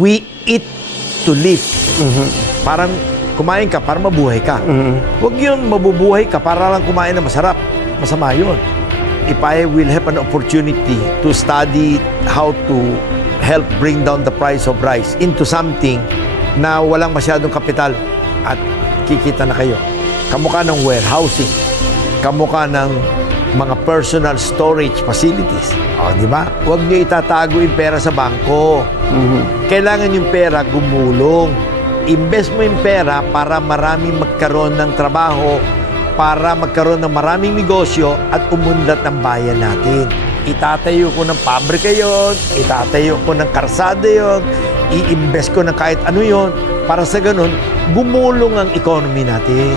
We eat to live. Parang kumain ka para mabuhay ka. Huwag yun, mabubuhay ka para lang kumain na masarap. Masama yun. If I will have an opportunity to study how to help bring down the price of rice into something na walang masyadong kapital at kikita na kayo. Kamukha ng warehousing. Kamukha ng mga personal storage facilities. O, di ba? Huwag niyo itatago yung pera sa bangko. Kailangan yung pera gumulong. Invest mo yung pera para maraming magkaroon ng trabaho, para magkaroon ng maraming negosyo at umunlad ang bayan natin. Itatayo ko ng pabrika yon, itatayo ko ng karsada yon, i-invest ko ng kahit ano yon, para sa ganun, gumulong ang economy natin.